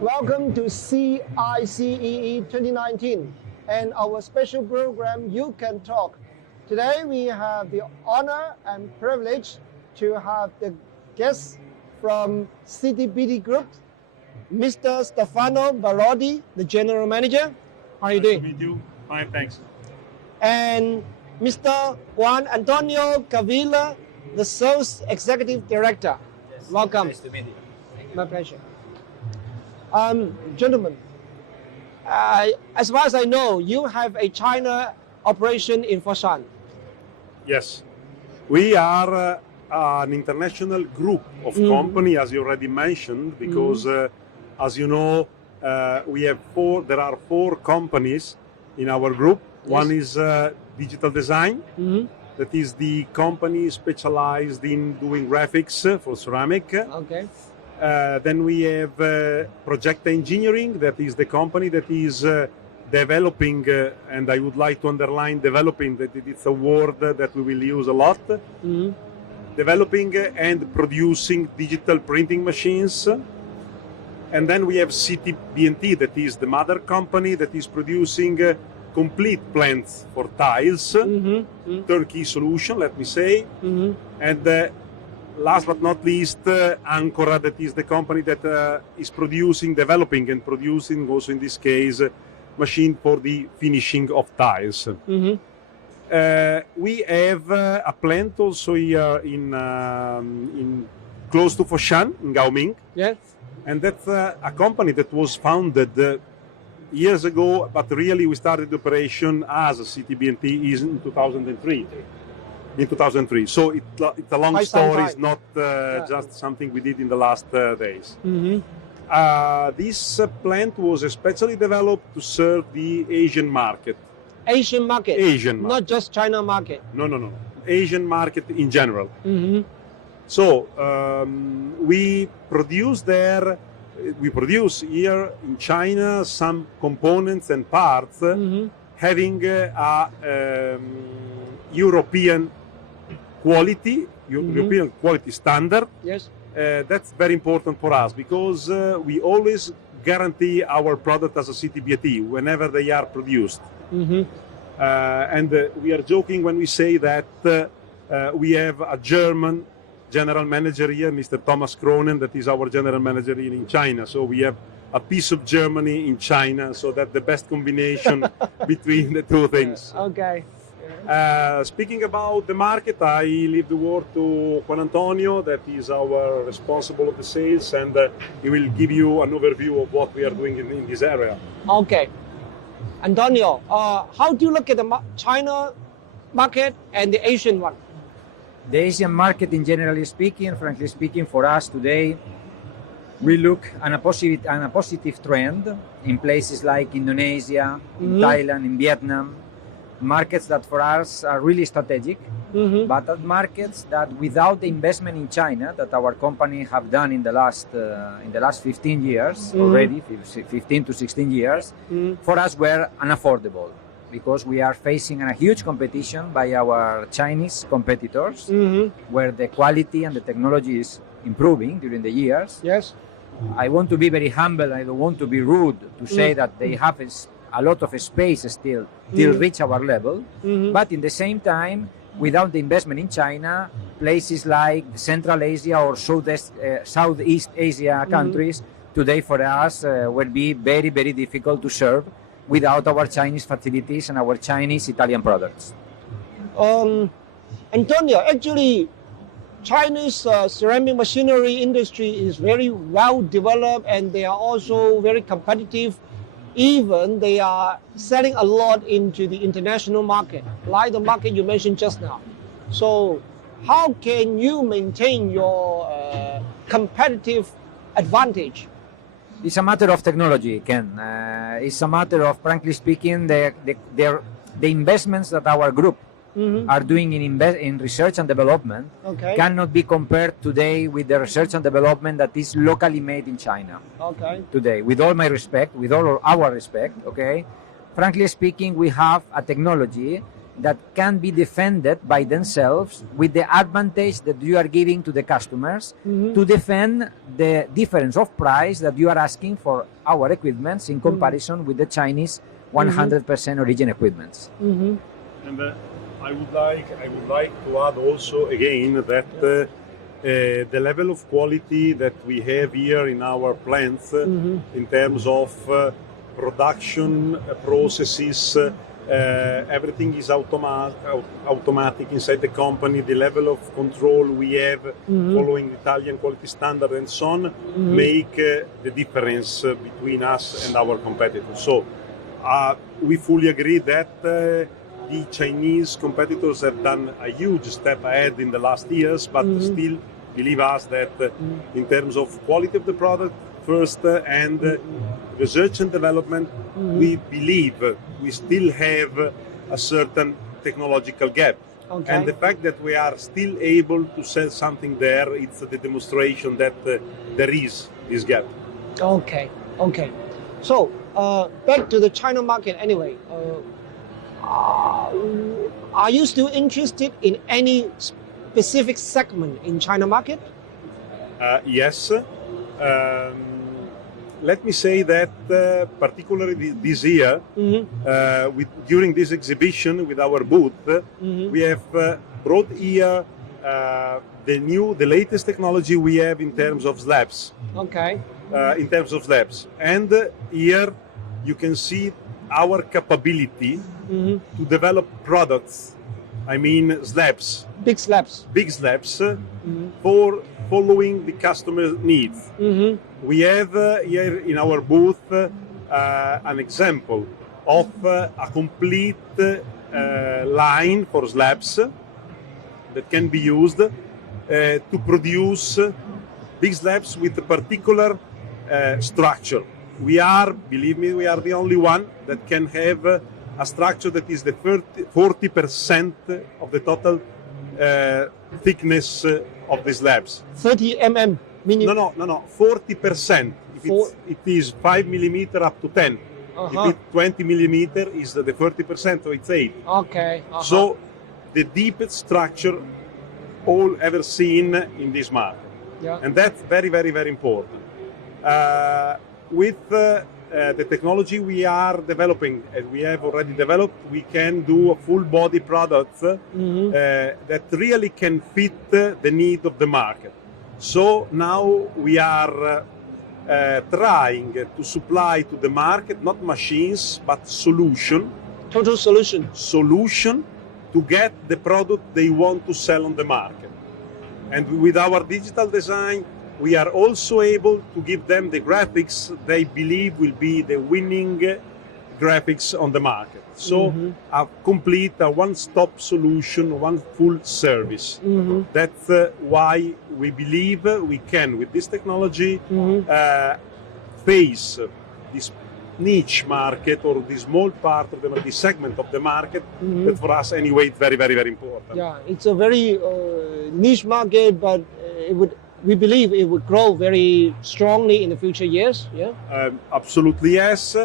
Welcome to CICEE 2019 and our special program, You Can Talk. Today we have the honor and privilege to have the guests from SITI BT Group, Mr. Stefano Barodi, the General Manager. How are you doing? Nice to meet you. Fine, thanks. And Mr. Juan Antonio Cavilla, the Sales Executive Director. Yes. Welcome. Nice to meet you. My pleasure. Gentlemen, as far as I know, you have a China operation in Foshan. Yes, we are an international group of company, as you already mentioned, because as you know, there are four companies in our group. Yes. One is digital design. That is the company specialized in doing graphics for ceramic. Okay. Then we have project engineering. That is the company that is developing, and I would like to underline developing, that it's a word that we will use a lot. Developing and producing digital printing machines. And then we have SITI BT, that is the mother company that is producing complete plants for tiles, turnkey solution, let me say. And last but not least, Ancora, that is the company that is developing and producing, also in this case, machine for the finishing of tiles. We have a plant also here in close to Foshan, in Gaoming. Yes. And that's a company that was founded years ago, but really we started the operation as a SITI BT is in 2003. In 2003. So it's a long Quite some story, time. it's not just something we did in the last days. This plant was especially developed to serve the Asian market. Asian market. Asian market. Not just China market. No. Asian market in general. So we produce here in China some components and parts having a European quality, European quality standard. Yes. That's very important for us because we always guarantee our product as a SITI BT whenever they are produced. And we are joking when we say that we have a German general manager here, Mr. Thomas Kronen, that is our general manager here in China. So we have a piece of Germany in China, so that's the best combination between the two things. Okay. Speaking about the market, I leave the word to Juan Antonio, that is our responsible of the sales, and he will give you an overview of what we are doing in this area. Okay. Antonio, how do you look at the China market and the Asian one? The Asian market, in generally speaking, frankly speaking, for us today, we look at a positive trend in places like Indonesia, in Thailand, in Vietnam, markets that for us are really strategic, but markets that without the investment in China that our company have done in the last 15 years already, 15 to 16 years, for us were unaffordable. Because we are facing a huge competition by our Chinese competitors, where the quality and the technology is improving during the years. Yes. I want to be very humble. I don't want to be rude to say that they have a lot of space still till reach our level. But in the same time, without the investment in China, places like Central Asia or Southeast Asia countries today for us will be very, very difficult to serve without our Chinese facilities and our Chinese Italian products. Antonio, actually, Chinese ceramic machinery industry is very well developed and they are also very competitive. Even they are selling a lot into the international market, like the market you mentioned just now. So how can you maintain your competitive advantage? It's a matter of technology, Ken. It's a matter of, frankly speaking, the investments that our group are doing in research and development cannot be compared today with the research and development that is locally made in China. Today, with all my respect, with all our respect, frankly speaking, we have a technology that can be defended by themselves with the advantage that you are giving to the customers to defend the difference of price that you are asking for our equipments in comparison with the Chinese 100% origin equipments. And I would like to add also again that the level of quality that we have here in our plants in terms of production processes, everything is automatic inside the company. The level of control we have following Italian quality standard and so on make the difference between us and our competitors. So we fully agree that the Chinese competitors have done a huge step ahead in the last years, but still believe us that in terms of quality of the product first and research and development, we believe we still have a certain technological gap. Okay. And the fact that we are still able to sell something there, it's the demonstration that there is this gap. Okay. So back to the China market anyway. Are you still interested in any specific segment in China market? Yes. Let me say that particularly this year, during this exhibition with our booth, we have brought here the latest technology we have in terms of slabs. Okay. And here you can see our capability to develop products. I mean slabs. Big slabs. For following the customer needs. We have here in our booth an example of a complete line for slabs that can be used to produce big slabs with a particular structure. Believe me, we are the only one that can have a structure that is the 40% of the total thickness of the slabs. 30 mm minimum? No, 40%. If it is 5 millimeter up to 10. If it's 20 millimeter is the 30%, so it's 8. Okay. So the deepest structure all ever seen in this market. Yeah. And that's very, very, very important. With the technology we are developing, and we have already developed, we can do a full body product that really can fit the need of the market. So now we are trying to supply to the market not machines but solution. Total solution. Solution to get the product they want to sell on the market. And with our digital design, we are also able to give them the graphics they believe will be the winning graphics on the market. So a complete, a one-stop solution, one full service. That's why we believe we can, with this technology, face this niche market or this small part of this segment of the market that for us anyway is very, very, very important. Yeah, it's a very niche market, but we believe it would grow very strongly in the future years. Yeah. Absolutely yes,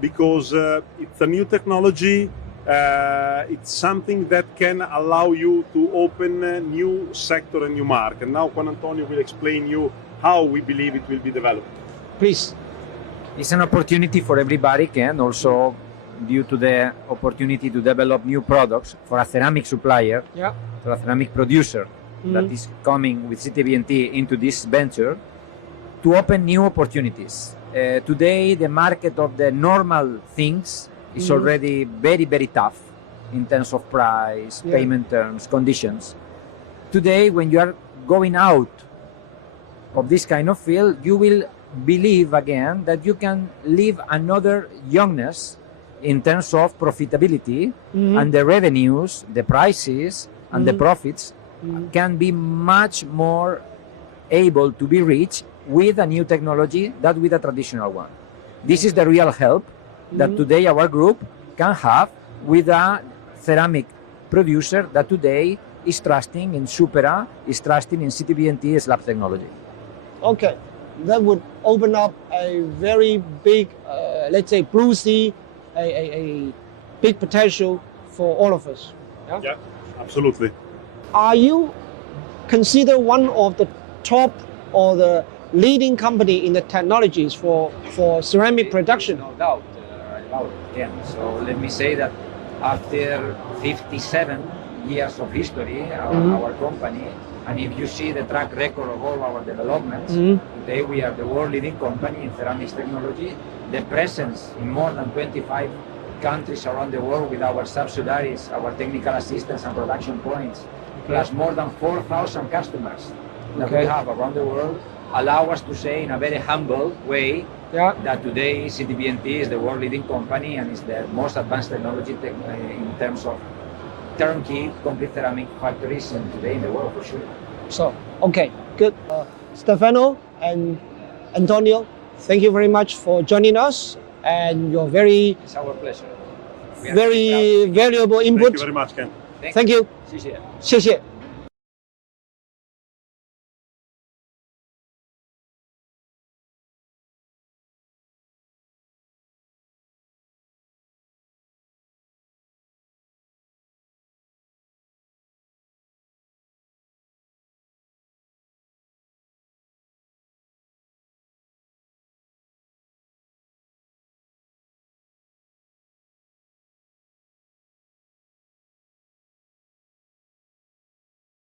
because it's a new technology. It's something that can allow you to open a new sector, a new market. Now Juan Antonio will explain you how we believe it will be developed. Please. It's an opportunity for everybody, and also due to the opportunity to develop new products for a ceramic supplier, for a ceramic producer that is coming with SITI BT into this venture, to open new opportunities. Today, the market of the normal things is already very, very tough in terms of price, payment terms, conditions. Today, when you are going out of this kind of field, you will believe again that you can live another youngness in terms of profitability, and the revenues, the prices, and the profits can be much more able to be reached with a new technology than with a traditional one. This is the real help that today our group can have with a ceramic producer that today is trusting in Supera, is trusting in SITI BT slab technology. Okay, that would open up a very big, let's say, blue sea, a big potential for all of us. Yeah, absolutely. Are you considered one of the top or the leading company in the technologies for ceramic production? No doubt, Ken. So let me say that after 57 years of history, our company, and if you see the track record of all our developments, today we are the world leading company in ceramics technology. The presence in more than 25 countries around the world with our subsidiaries, our technical assistants and production points, plus more than 4,000 customers that we have around the world, allow us to say in a very humble way that today SITI BT is the world leading company and is the most advanced technology in terms of turnkey complete ceramic factories and today in the world for sure. So, okay, good. Stefano and Antonio, thank you very much for joining us and your It's our pleasure. very valuable Thank input. you very much, Ken. Thank you. 谢谢。谢谢。